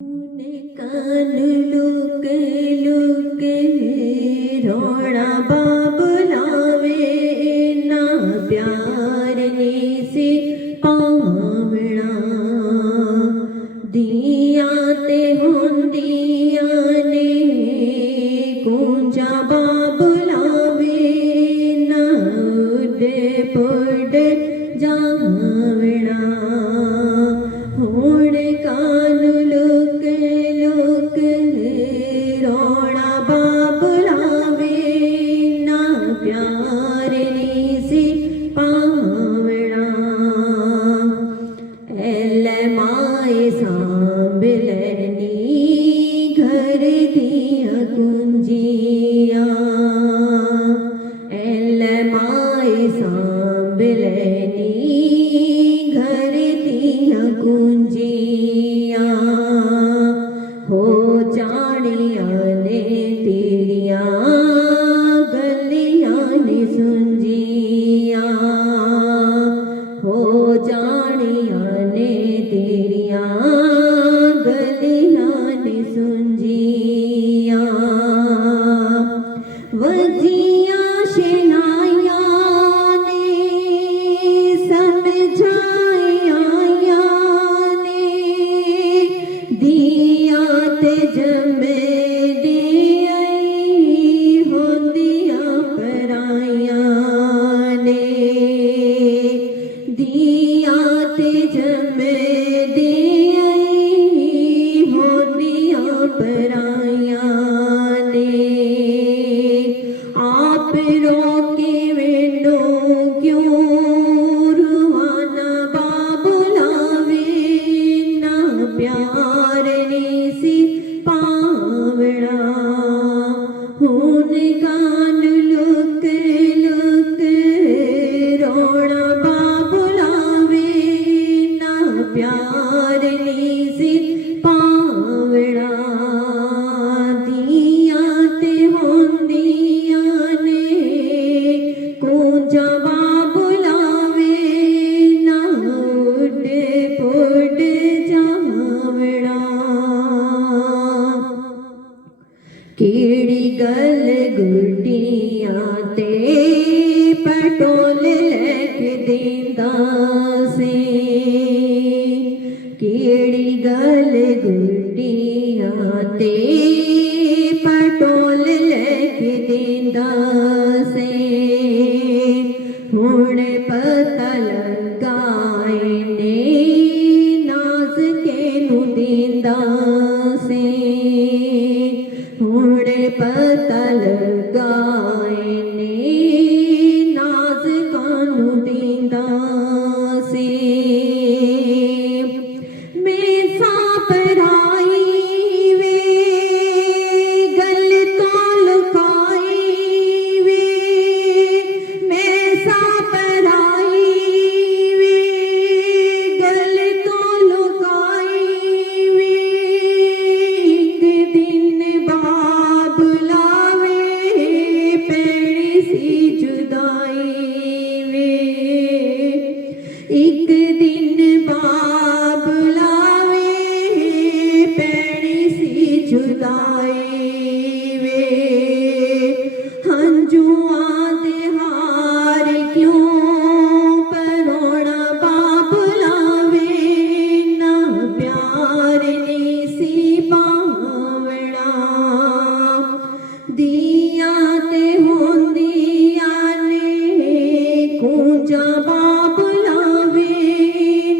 कान look look रोना बाबुलावे ना प्यार ने से पावना दिया ते होंदिया ने कुंजा बाबुलावे ना उड़े पड़ जावना होड़ कान लुक लुक रोना बाबुलावे ना प्यार नी सी पावना एल माए सांभलनी घर दिया कुंजिया एल माए सांभलनी घर दिया कुंजिया हो जानिया ने तेरिया गलियां ने सुंजिया हो जानिया ने तेरिया गलियां ने सुंजिया वजिया शनाया ने समझाया ने दिया ते जमे दिया होंदिया पराया ने दिया ते जमे दिया होंदिया पराया ने आप रोके वेंडो क्यों रुवाना बाबुलावे ना प्यार ने सी पावना हुन कान लुक लुक रोना बाबुलावे ना प्यार ने सी पावना दिया ते होंदिया ने कुंजा बाबुलावे ना उड़ पुड़ जावना कीड़ी गल गुड्डियां ते पटोल लेके देंदा से कीड़ी गल गुड्डियां ते पटोल लेके देंदा से हुण पता लगा ने नाज के नु देंदा से हुण पता लगा ने नाज कानू देंदा से मैं सापराई वे गल तो लुकाई वे मैं सापराई वे गल तो लुकाई वे एक दिन बाबुलावे पैड़ी सी जुदाई वे एक दिन बाबुलावे पैड़ी सी जुदाई वे हंजुआं दे हार क्यों परोना बाबुलावे ना प्यार ने सी पावना दिया ते होंदिया ने कुंजा बाबुलावे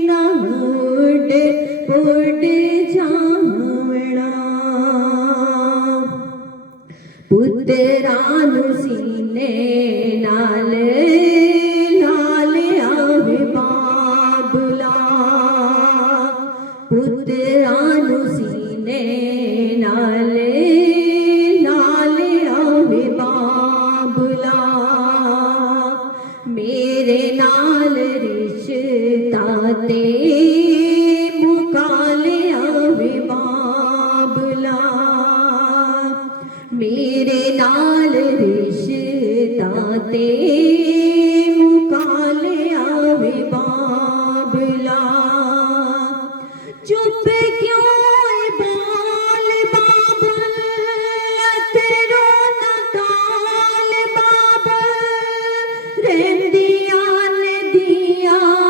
ना उड़ पुड़ जावना पुत्तरां नू सीने नाल लाल आवे बाबुला पुत्तरां नू सीने नाल लाल आवे बाबुला मेरे नाल रिश्ता ते मुकाले आवे बाबुला मेरे नाल रिश्ता ते मुकाले आवे बाबुला चुप क्यों ਆ